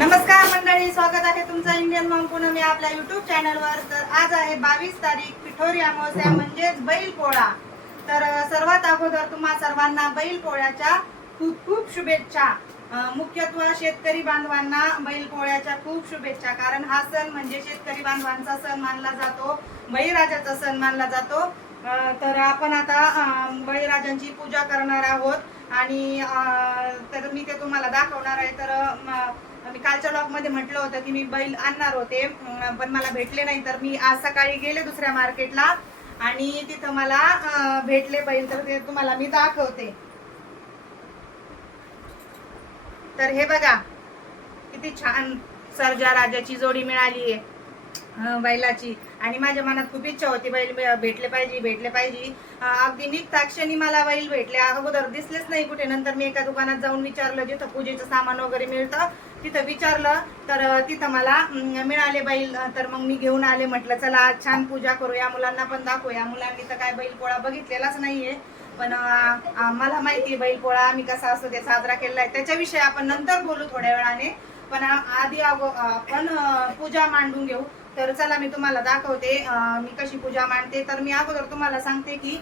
नमस्कार मंडळी, स्वागत आहे तुमचं इंडियन मॉम पूनमी आपल्या युट्यूब चॅनलवर. तर आज आहे 22 तारीख, पिठोरी अमावस्या म्हणजेच बैल पोळा. तर सर्वात अगोदर तुम्हा सर्वांना बैल पोळ्याच्या खूप खूप शुभेच्छा. मुख्यत्वे शेतकरी बांधवांना बैल पोळ्याच्या खूप शुभेच्छा. कारण हा सण म्हणजे शेतकरी बांधवांचा सण मानला जातो, बळीराजाचा सण मानला जातो. तर आपण आता बळीराजांची पूजा करणार आहोत आणि तर मी ते तुम्हाला दाखवणार आहे. तर मी कालच्या ब्लॉग मध्ये म्हटलं होतं की मी बैल आणणार होते, पण मला भेटले नाही. तर मी आज सकाळी गेले दुसऱ्या मार्केटला आणि तिथं मला भेटले बैल. तर ते तुम्हाला मी दाखवते. तर हे बघा किती छान सर्जा राजाची जोडी मिळाली आहे बैलाची. आणि माझ्या मनात खूप इच्छा होती बैल भेटले पाहिजे. अगदी निघता क्षणी मला बैल भेटले. अगोदर दिसलेच नाही कुठे. नंतर मी एका दुकानात जाऊन विचारलं, जिथं पूजेचं सामान वगैरे मिळतं तिथं विचारलं, तर तिथं मला मिळाले बैल. तर मग मी घेऊन आले. म्हटलं चला आज छान पूजा करूया, मुलांना पण दाखवूया. मुलांनी तर काय बैल पोळा बघितलेलाच नाहीये, पण मला माहिती बैल पोळा आम्ही कसा असतो ते साजरा केलेला आहे. त्याच्याविषयी आपण नंतर बोलू थोड्या वेळाने, पण आधी आपण पूजा मांडून घेऊ. तर चला मी तुम्हाला दाखवते मी कशी पूजा मांडते. तर मी अगोदर तुम्हाला सांगते की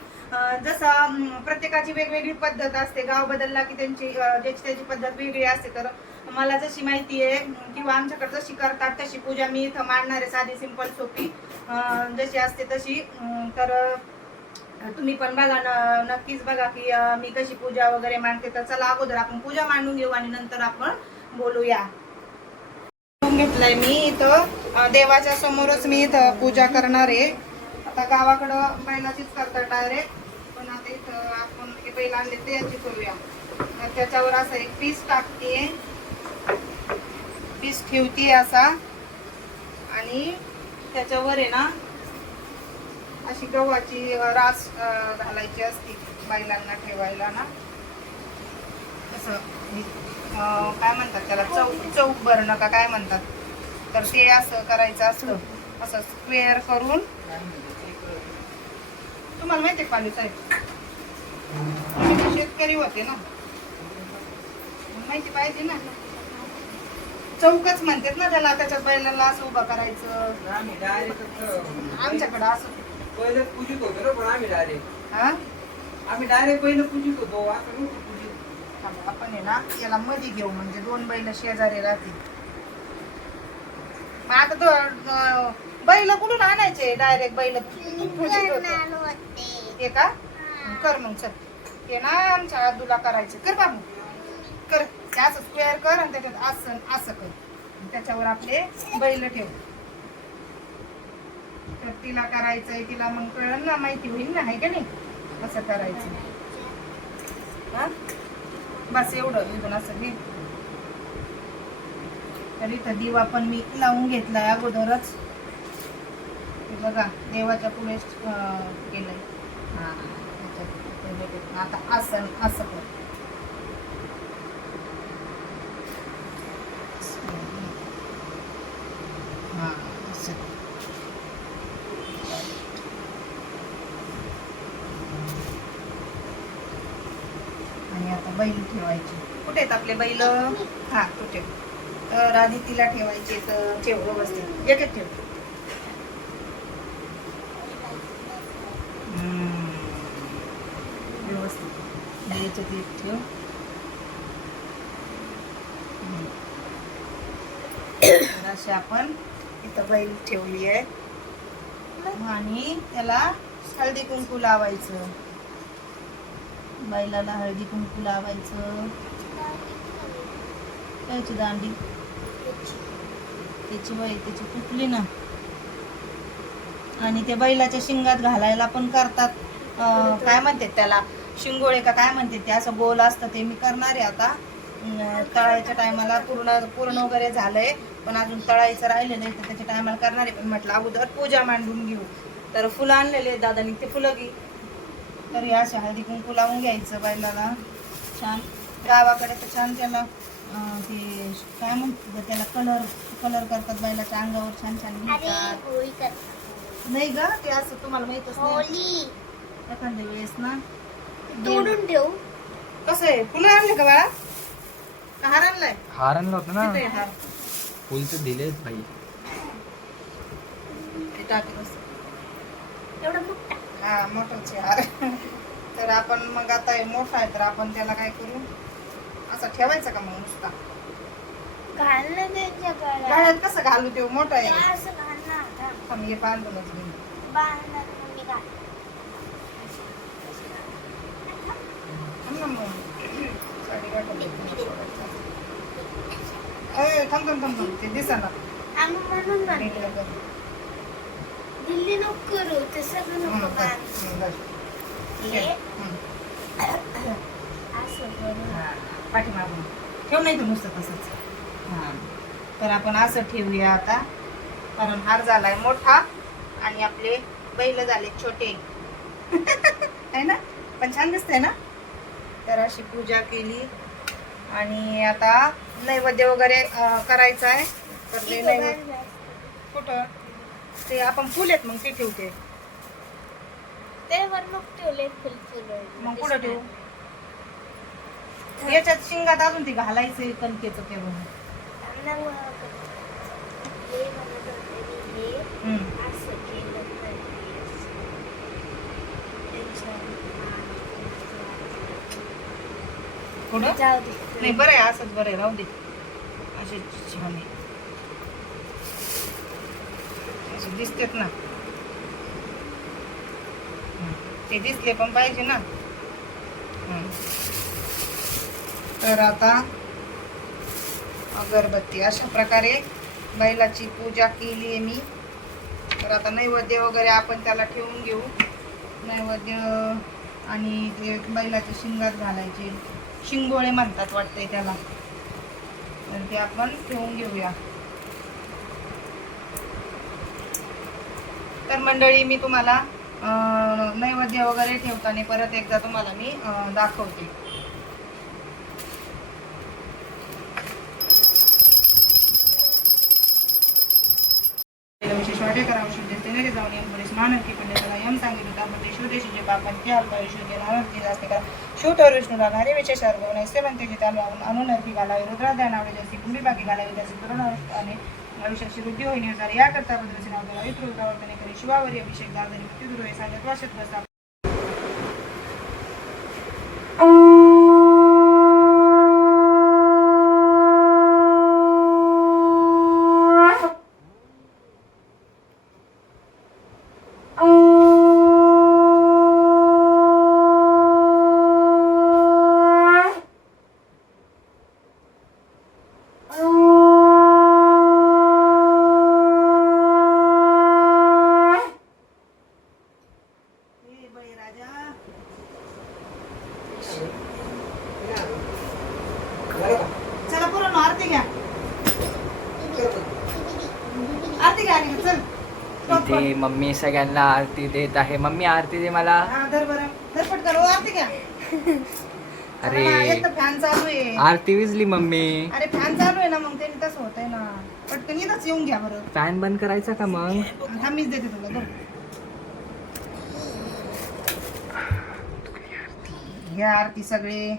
जसं प्रत्येकाची वेगवेगळी पद्धत असते. गाव बदलला की त्यांची ज्याची त्याची पद्धत वेगळी असते. तर मला जशी माहिती आहे किंवा आमच्याकडे जशी करतात तशी पूजा मी इथं मांडणार आहे, साधी सिंपल सोपी जशी असते तशी. तर तुम्ही पण बघा, नक्कीच बघा की मी कशी पूजा वगैरे मांडते. तर चला अगोदर आपण पूजा मांडून घेऊ आणि नंतर आपण बोलूया. घेतलाय मी इथं देवाच्या समोरच मी इथं पूजा करणार आहे. आता गावाकडं बैलाचीच करतात डायरेक्ट, पण आता इथं आपण हे बैल आणले ते याची करूया. त्याच्यावर असं एक पीस टाकते, पीस ठेवते असा, आणि त्याच्यावर आहे ना अशी गव्हाची रास घालायची असते बैलांना ठेवायला ना. असं काय म्हणतात त्याला, चौक भरणं का काय म्हणतात. तर ते असं करायचं असतं, असं स्क्वेअर करून. तुम्हाला माहिती आहे पालू साहेब, शेतकरी होते ना, माहिती पाहिजे ना. चौकच म्हणतात ना त्याला. त्याच्यात बैलाला असं उभं करायचं. आमच्याकडं असं पहिलं पूजित होतो ना, पण आम्ही डायरेक्ट पहिलं पूजित होतो. असं नव्हतं पूजित. आपण आहे ना याला मध्ये घेऊ, म्हणजे दोन बैल शेजारी राहतील. मग आता तो बैल कुठून आणायचे? डायरेक्ट बैल पूजित होते का? कर मग चल. ते ना आमच्या आदूला करायचे. कर बाबू कर, असं स्क्वेअर कर आणि त्याच्यात असं असं कर. त्याच्यावर आपले बैल ठेव. तर तिला करायचंय, तिला मग कळलं ना, माहिती होईल ना, आहे का नाही असं करायचं. हा बस एवढं इथून असं घे. तर इथं दिवा पण मी लावून घेतलाय अगोदरच. बघा देवाच्या पुढे केलंय. हा आता असं असं कर. हा असं. आणि आता बैल ठेवायचे. कुठे आहेत आपले बैल? हा कुठे? तर आधी तिला ठेवायचे. तर ठेव व्यवस्थित, एक ठेव. व्यवस्थित याच्यात एक ठेव. तर अशी आपण इथं बैल ठेवली आहे. आणि त्याला हळदी कुंकू लावायचं. बैलाला हळदी कुंकू लावायचं. त्याची दांडी त्याची बाई त्याची तुटली ना. आणि ते बैलाच्या शिंगात घालायला पण करतात. काय म्हणतात त्याला, शिंगोळे का काय म्हणतात ते, असं गोल असतं. ते मी करणार आहे आता तळायच्या टायमाला. पूर्ण वगैरे झालंय, पण अजून तळायचं राहिलं नाही. तर त्याच्या टायमाला करणार आहे. पण म्हटलं अगोदर पूजा मांडून घेऊ. तर फुलं आणलेले आहेत दादानी, ते फुलं घे. तर हे अशा हळदी कुंकू लावून घ्यायचं बैलाला छान. गावाकडे तर छान त्याला ते काय म्हणतात त्याला, कलर करतात बैलाच्या अंगावर, छान छान घेतात. नाही ग, ते असं तुम्हाला माहितच नाही. एखाद्या वेळेस ना तोडून ठेवू. कसं आहे, फुलं आणले का बाळा? का हार आणलाय? हार आणलं होतं ना. तिथे हार. फुल तर दिलेच भाई. ते टाकलं असं. एवढा मोठा. हा मोठाच आहे हार. तर आपण मग आता हे मोठा आहे तर आपण त्याला काय करू, असा ठेवायचा का मग नुसता? घाल ना त्यांच्या गळ्यात. गळ्यात कसं घालू, ते मोठा आहे. असं घाल ना आता. थांब, हे बांधूनच घेईन. बांधणार मम्मी घाल. थांब ना मग. साडी वाटत थांब थांब थांब थांब, ते दिसेना. आम्ही म्हणून नीट म्हणतो. कर. दिल्ली नको करू ते सगळं नको बांध. हे असं करू. पाठीमागून ठेव, नाही तर नुसतं तसंच. हां, तर आपण असं ठेवूया आता, कारण हार झालाय मोठा आणि आपले बैल झाले छोटे. आहे ना, पण छान दिसतंय ना. तर अशी पूजा केली आणि आता नैवेद्य वगैरे करायचा आहे. तर ते नैवेद्य कुठं, ते आपण फुल आहेत मग ते ठेवते. ते वर नको ठेवले फुल फुल. मग कुठं ठेवू? याच्यात शिंगात अजून ते घालायचंय कणकेचं तेव्हा. असं केलं थोडं जाऊ दे. नाही, बरं आहे असंच, बरं आहे, राहू दे. असे छान आहे, असे दिसतेत ना. ते दिसले पण पाहिजे ना. तर आता अगरबत्ती अशा प्रकारे बैलाची पूजा केली आहे मी. तर आता नैवेद्य वगैरे आपण त्याला ठेवून घेऊ. नैवेद्य आणि ते बैलाच्या शिंगात घालायचे, शिंगोळे म्हणतात वाटतंय त्याला. तर ते आपण ठेवून घेऊया. तर मंडळी, मी तुम्हाला नैवेद्य वगैरे ठेवताना परत एकदा तुम्हाला मी दाखवते. विशेष वाटे करा औषध देते जाऊन एम पोलीस नानकी पंडिताला यम सांगितलं होतं आपण ते शोधेशी जे पापण ते अल्प आयुष्य नानकी जास्त करा शिवतर विष्णू राहणारे विशेष अर्गवण ऐसे म्हणते जे त्याला अनुनर्की घालावी रुद्राध्यान आवडे जास्ती पुंडी बाकी घालावी त्याचे तरुण आणि आयुष्याची वृद्धी होईने जर याकरता बद्दलचे नाव त्याला वित्र प्रवर्तने करी शिवावरी अभिषेक दादरी मृत्यू दुर्वे साध्यात वाशत बसता. चला पुरण आरती घ्या, आरती घ्या आणि चल. इथे मम्मी सगळ्यांना आरती देत आहे. मम्मी आरती दे मला. हा, धर बरं, धर पटकन. ओ, आरती घ्या. अरे एक तर फॅन चालू आहे. आरती विजली मम्मी. अरे फॅन चालू आहे ना, मग त्यांनी तसं होतंय ना. पटकन इथंच येऊन घ्या बरं. फॅन बंद करायचा का मग? हा, मीच देते तुला. बघ, घ्या आरती सगळे.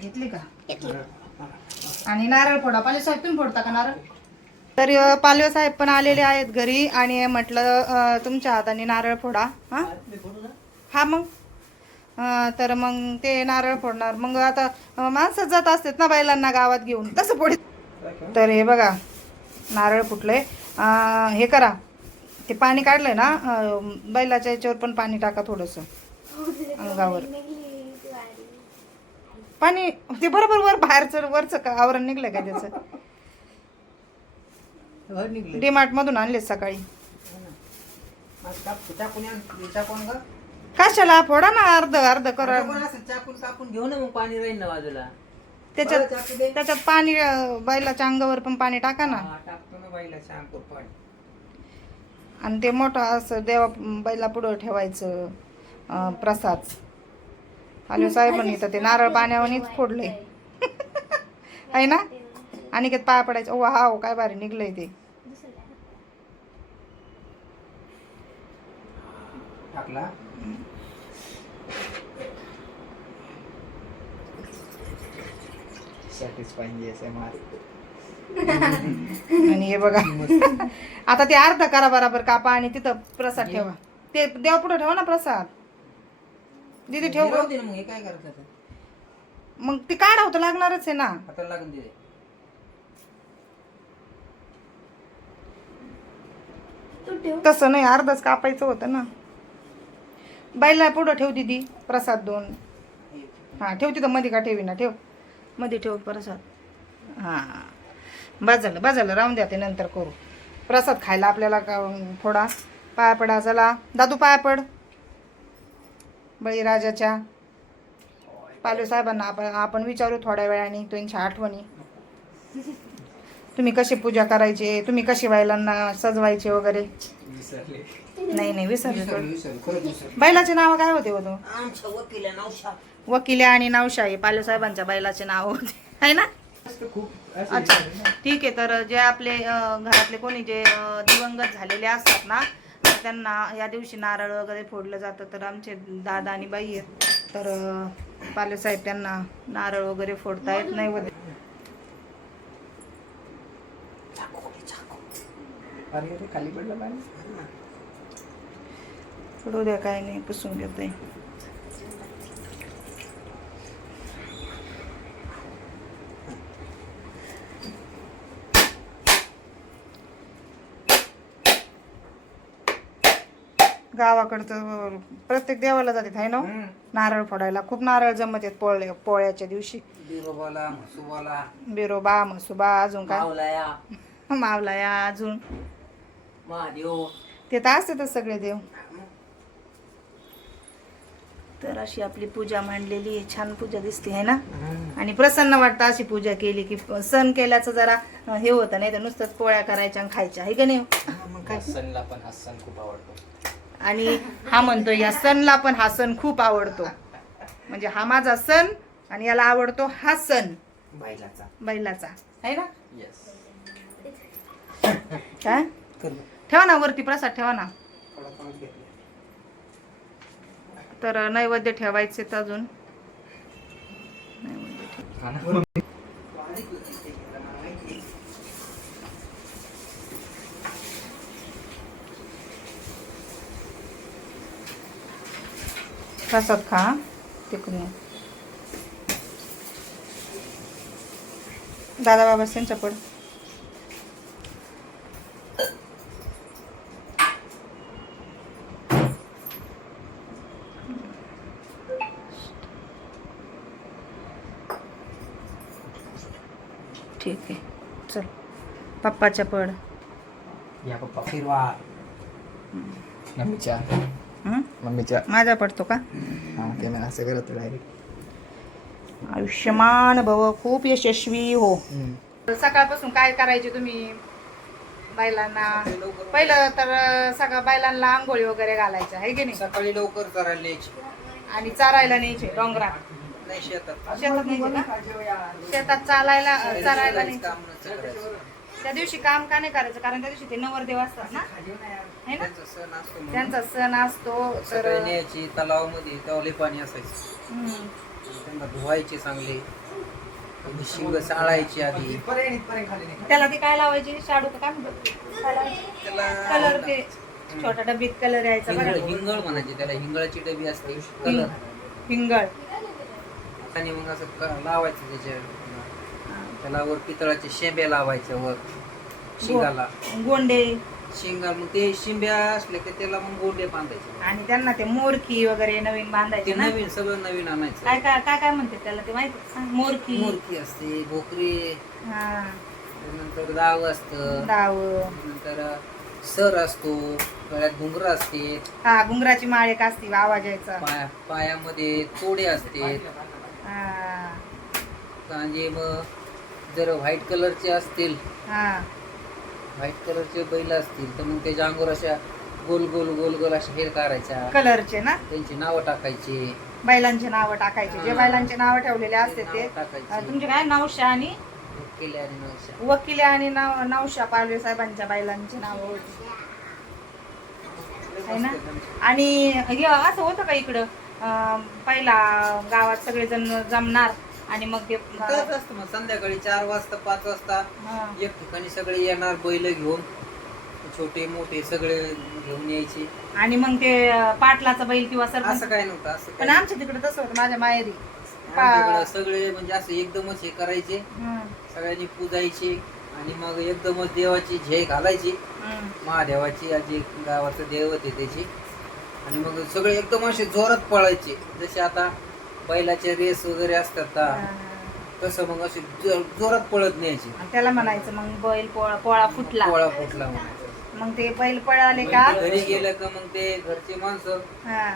घेतली का? आणि नारळ फोडा. पाले साहेब तुम्ही फोडता का नारळ? तर पालवे साहेब पण आलेले आहेत घरी आणि म्हटलं तुमच्या हाताने नारळ फोडा. हा मग तर मग ते नारळ फोडणार. मग आता माणसं जात असतात ना बैलांना गावात घेऊन, तसं फोडी. तर हे बघा नारळ फुटलंय. हे करा, ते पाणी काढलंय ना बैलाच्या याच्यावर पण पाणी टाका थोडंसं अंगावर. पाणी ते बरोबर वर बाहेरचं वरचं आवरण निघलंय का त्याचं? डीमार्ट मधून आणले सकाळी. कशाला फोडा ना, अर्ध अर्ध करा. चाकून कापून घेऊ ना, मग पाणी राहील ना बाजूला. त्याच्यात पाणी बैलाच्या अंगावर पण पाणी टाका ना. टाकतो ना बैलाच्या अंगावर पाणी. आणि ते मोठं असं देवा बैला पुढं ठेवायचं प्रसाद. आलो साहेब म्हणे तर ते नारळ पाण्यावरच फोडले आहे ना. आणि पाया पडायचं. वाव, काय भारी निघलंय ते. टाकला. Satisfying ASMR. आणि हे बघा आता ते अर्धा करा बराबर कापा आणि तिथं प्रसाद ठेवा. ते देवा पुढे ठेवा ना प्रसाद. दीदी ठेव राहू गं. दे ना मग, हे काय करायचं आता? मग ते काढावं तर लागणारच आहे ना. हाताला लागून दे. तू ठेव. तसं नाही, अर्धच कापायचं होतं ना. बाईला पुढं ठेव दीदी प्रसाद 2. हां ठेव तिथं मध्ये का ठेवी ना, ठेव मध्ये ठेव प्रसाद. हां बाजाला राहून द्या, ते नंतर करू. प्रसाद खायला आपल्याला थोडा पाया पडा. चला दादू पाया पड बळीराजाच्या. पालवे साहेबांना आपण विचारू थोड्या वेळाने त्यांच्या आठवणी. तुम्ही कशी पूजा करायचे, तुम्ही कशी बैलांना सजवायचे वगैरे. नाही विसरले. खरंच विसरले. बैलाचे नाव काय होते होतो? आमच्या वकिला नवशा. वकिल्या आणि नावशाही पालवे साहेबांच्या बैलाचे नाव होते आहे ना. अच्छा ठीक आहे. तर जे आपले घरातले कोणी जे दिवंगत झालेले असतात ना, तर त्यांना या दिवशी नारळ वगैरे फोडलं जातं. तर आमचे दादा आणि बाई आहेत, तर पालवे साहेब त्यांना नारळ वगैरे फोडता येत नाही. अरे खाली पडलं पाणी. पडू द्या, काय नाही, पुसून घेते. गावाकडचं प्रत्येक देवाला जातात आहे ना नारळ फोडायला. खूप नारळ जमत आहेत पोळ्याच्या दिवशी. बिरोबाला, म्हसोबाला, बिरोबा म्हसोबा अजून काय मावलाया, मावलाया अजून महादेव. ते तर असतातच सगळे देव. तर अशी आपली पूजा मांडलेली आहे. छान पूजा दिसते आहे ना. आणि प्रसन्न वाटतं अशी पूजा केली की. सण केल्याचं जरा हे होतं, नाही तर नुसतंच पोळ्या करायच्या आणि खायच्या आहे का नाही. मग काय सणला पण हा सण खूप आवडतो. आणि हा म्हणतो या सणला पण हा सण खूप आवडतो. म्हणजे हा माझा सण आणि याला आवडतो हा सण बैलाचा. बैलाचा आहे ना. येस. काय ठेवा ना वरती प्रसाद ठेवा ना. तर नैवेद्य ठेवायचे तर अजून नैवेद्य ठेव. प्रसाद खा तिकडून. दादा बाबा त्यांच्या पड. ठीक आहे चल. पप्पाच्या पड. या पप्पा फिरवा. मम्मीच्या हं? मम्मीच्या माझा पडतो का. हा ते मी असं करत डायरेक्ट. आयुष्यमान भव, खूप यशस्वी हो. सकाळपासून काय करायचे तुम्ही बैलांना? पहिलं तर सकाळ बैलांना आंघोळी वगैरे घालायच्या आहे की नाही. सकाळी लवकर करायला न्यायची. आणि चारायला न्यायचे डोंगरात. नाही शेतात. शेतात न्यायचे का? शेतात चालायला चारायला न्यायचे. काम नसतं करायचं. त्या दिवशी काम का नाही करायचं? कारण त्या दिवशी ते नवरदेव असतात ना है ना. त्यांचा सण असतो म्हणून. त्यांचा सण असतो. तर सकाळी न्यायची तलावामध्ये, तेव्हा लई पाणी असायचं. हम्म. त्यांना धुवायचे चांगले. शिंग चाळायची आधी. त्याला ते काय लावायचे? शाडू का काय म्हणतात? काय लावायचे? त्याला कलर ते छोटा डबीत कलर यायचा बघा. हिंगळ म्हणायचे त्याला. हिंगळाची डबी असते कलर. हिंगळ. आणि मग असं लावायचं त्याच्या त्याला वर पितळाचे शेंब्या लावायच्या वर शिंगाला. गोंडे. शिंगा मग ते शिंब्या असले की त्याला मग गोंडे बांधायचे. आणि त्यांना ते मोरकी वगैरे नवीन बांधायचे ते ना. नवीन सगळं नवीन आणायचं. काय काय काय काय म्हणते त्याला ते माहिती सांग. मोरकी. मोरकी असते, भोकरी, हा नंतर दाव असतं, दाव. नंतर सर असतो, गळ्यात घुंगरं असते, हा घुंगराची माळ एक असते आवाज यायचा. पायामध्ये तोडे असते. हा म्हणजे मग जर व्हाईट कलरचे असतील, हा व्हाईट कलरचे बैल असतील तर मग त्याच्या अंगावर अशा गोल गोल गोल गोल अशा हेर करायच्या. कलरचे ना. त्यांची नावं टाकायची. बैलांचे नाव टाकायचे. जे बैलांचे नाव ठेवलेले असते ते टाकायची. तुमचे काय नवशा आणि केले आणि नवशा. वकिले आणि नवशा पालवे साहेबांच्या बैलांची नाव होती है ना. आणि हे असं होतं का इकडं पहिला गावात सगळेजण जमणार आणि मग ते तसंच असतं मग संध्याकाळी 4 वाजता 5 वाजता हा. एक ठिकाणी सगळे येणार बैल घेऊन, छोटे मोठे सगळे घेऊन यायचे. आणि मग ते पाटलाचा बैल किंवा सरपंच. असं काय नव्हतं, असं पण काय आमच्या तिकडे तसं होतं माझ्या माहेरी. आमच्याकडं सगळे म्हणजे असं एकदमच हे करायचे, हम्म, सगळ्यांनी पूजायचे आणि मग एकदमच देवाची झेय घालायची, हम्म. महादेवाची जी गावाचं देवत आहे त्याची. आणि मग सगळे एकदम असे जोरात पळायचे, जसे आता बैलाचे रेस वगैरे असतात ना, तसं मग असे जोरात पळत न्यायचे. त्याला म्हणायचं मग बैल पोळा फुटला. पोळा फुटला म्हणायचं. मग ते बैल पळाले का घरी गेलं का मग ते घरचे माणसं हा,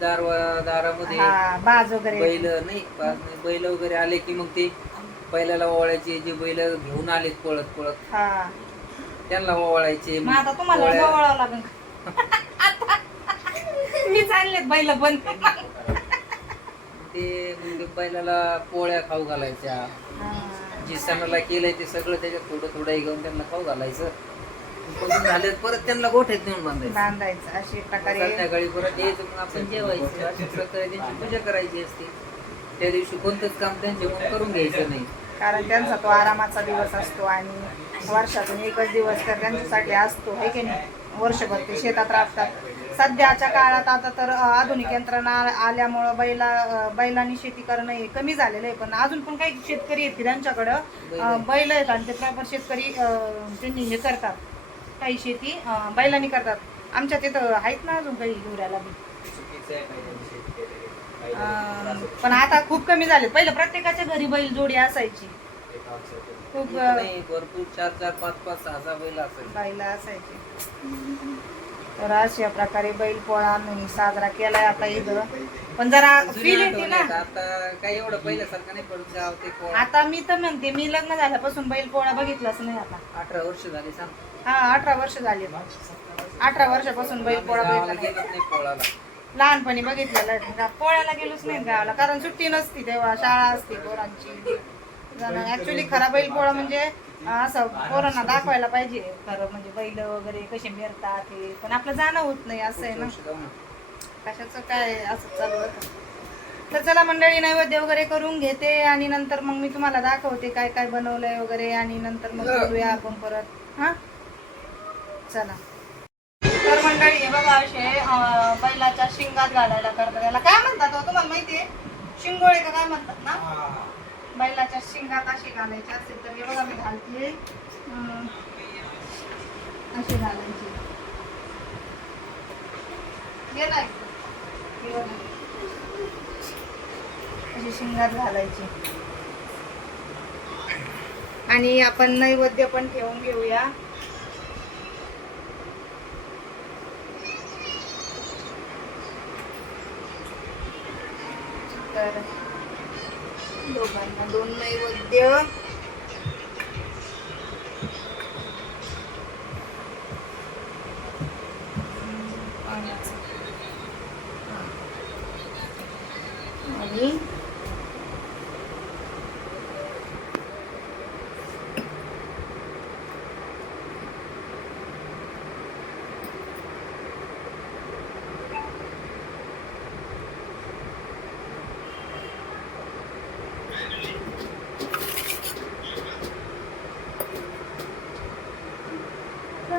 दारामध्ये हा, बाज वगैरे. बैल नाही बैल वगैरे आले की मग ते बैलाला ओवाळायचे, जे बैल घेऊन आले पळत पळत हा. त्यांना ओवाळायचे. मग आता तुम्हाला ओवाळावं लागेल. मी चाललेत बैल पण. ते मग बैलाला पोळ्या खाऊ घालायच्या, जे सणाला केलंय ते सगळं त्याच्यात थोडं थोडं घेऊन त्यांना खाऊ घालायचं. पळून झाले परत त्यांना गोठ्यात नेऊन बांधायचं. बांधायचं अशी प्रकारे. संध्याकाळी परत यायचं, मग आपण जेवायचं. अशा प्रकारे त्यांची पूजा करायची असते. त्या दिवशी कोणतंच काम त्यांच्याकडून करून घ्यायचं नाही, कारण त्यांचा तो आरामाचा दिवस असतो आणि वर्षातून एकच दिवस तर त्यांच्यासाठी असतो, है की नाही. वर्षभर ते शेतात राबतात. सध्याच्या काळात आता तर आधुनिक यंत्रणा आल्यामुळं बैलांनी शेती करणं हे कमी झालेलं आहे. पण अजून पण काही शेतकरी आहेत की त्यांच्याकडं बैल आहेत आणि ते प्रॉपर शेतकरी त्यांनी हे करतात, काही शेती बैलांनी करतात. आमच्या तिथं आहेत ना अजून काही घोड्याला बी. पण आता खूप कमी झाले. पहिलं प्रत्येकाच्या घरी बैल जोडी असायची, खूप नाही भरपूर 4-4, 5-5, 6-6 बैल असायचे. बैल असायची. तर अशा प्रकारे बैल पोळा आम्ही साजरा केलाय आता इथं. पण जरा फील येते ना. आता काही एवढं पहिल्यासारखं नाही, पण गाव ते पोळा. आता मी तर म्हणते, मी लग्न झाल्यापासून बैल पोळा बघितलाच नाही आता. 18 वर्ष झाली सांग. हा, 18 वर्ष झाली. 18 वर्षापासून बैल पोळा गावाला बघितला गेलोच नाही पोळाला. लहानपणी बघितलेलं आहे. पोळ्याला गेलोच नाही गावाला, कारण सुट्टी नसती तेव्हा, शाळा असते पोरांची. ऍक्च्युली खरा बैल पोळा म्हणजे असं पोरांना दाखवायला पाहिजे खरं, म्हणजे बैल वगैरे कसे मिरतात हे. पण आपलं जाणं होत नाही, असं आहे ना. कशाचं काय असं चालू होतं. तर चला मंडळी, नैवेद्य वगैरे करून घेते आणि नंतर मग मी तुम्हाला दाखवते काय काय बनवलंय वगैरे, आणि नंतर मग बोलूया आपण परत. हा, चला. तर मंडळी हे बघा, असे बैलाच्या शिंगात घालायला करतात. याला काय म्हणतात हो, तुम्हाला माहितीये? शिंगोळे का काय म्हणतात ना. बैलाच्या शिंगात अशी घालायची असेल तर हे बघा मी घालते. अशी घालायची. गेलाय अशी शिंगात घालायची. आणि आपण नैवेद्य पण ठेवून घेऊया. तर दोघांना 2 नैवेद्य. आणि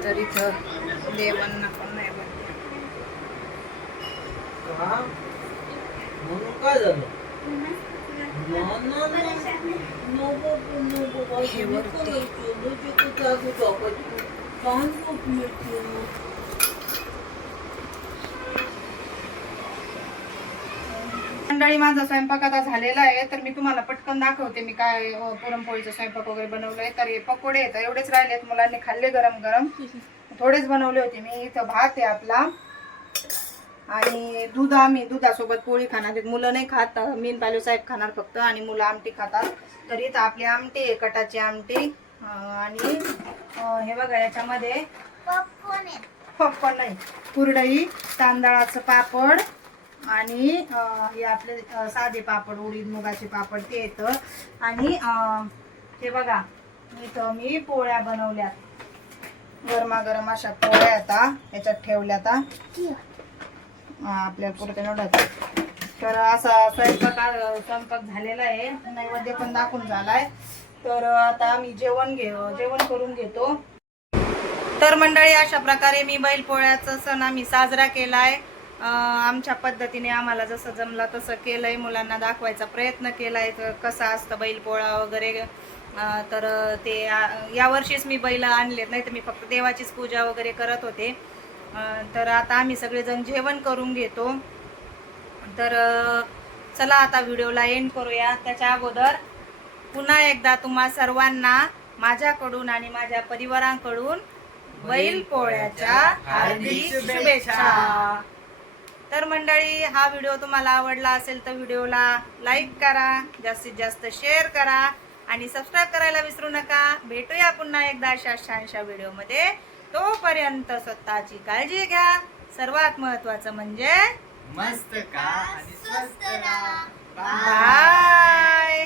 तर इथं देवांना पण नाही बनते. म्हणून काय झालं? मंडळी, माझा स्वयंपाक आता झालेला आहे. तर मी तुम्हाला पटकन दाखवते मी काय पुरणपोळीचा स्वयंपाक वगैरे बनवलाय. तर हे पकोडे आहेत, एवढेच राहिलेत, मुलांनी खाल्ले गरम गरम, थोडेच बनवले होते मी. इथं भात आहे आपला आणि दूध. आम्ही दुधासोबत पोळी खाणार आहेत, मुलं नाही खात. मीन पालू साहेब खाणार फक्त, आणि मुलं आमटी खातात. तर इथं आपली आमटी आहे, कटाची आमटी. आणि हे बघा, याच्यामध्ये पॉपकॉर्न नाही, कुरडई, तांदळाचं पापड आणि हे आपले साधे पापड, उडीद मुगाचे पापड ते येतं. आणि हे बघा, इथं मी पोळ्या बनवल्यात, गरमागरम अशा पोळ्या आता याच्यात ठेवल्या. आता आपल्याला पुरते नव्हत्या. तर असा स्वयंपाक झालेला आहे, नैवेद्य पण दाखवून झालाय. तर आता आम्ही जेवण करून घेतो. तर मंडळी, अशा प्रकारे मी बैलपोळ्याचा सण आम्ही साजरा केलाय. आमच्या पद्धतीने आम्हाला जसं जमला तसं केलंय, मुलांना दाखवायचा प्रयत्न केलाय कसा असतं बैलपोळा वगैरे. तर ते या वर्षीच मी बैल आणलेत, नाही तर मी फक्त देवाचीच पूजा वगैरे करत होते. तर आता आम्ही सगळेजण जेवण करून घेतो. तर चला आता व्हिडिओला एंड करूया. त्याच्या अगोदर पुन्हा एकदा तुम्हा सर्वांना माझ्याकडून आणि माझ्या परिवाराकडून बैलपोळ्याच्या हार्दिक शुभेच्छा. तर मंडळी, हा व्हिडिओ तुम्हाला आवडला असेल तर व्हिडिओला लाईक करा, जास्तीत जास्त शेअर करा आणि सबस्क्राईब करायला विसरू नका. भेटूया पुन्हा एकदा अशा छानशा व्हिडिओमध्ये. तोपर्यंत स्वतःची काळजी घ्या. सर्वात महत्त्वाचं म्हणजे मस्त का आणि स्वस्त राहा. बाय.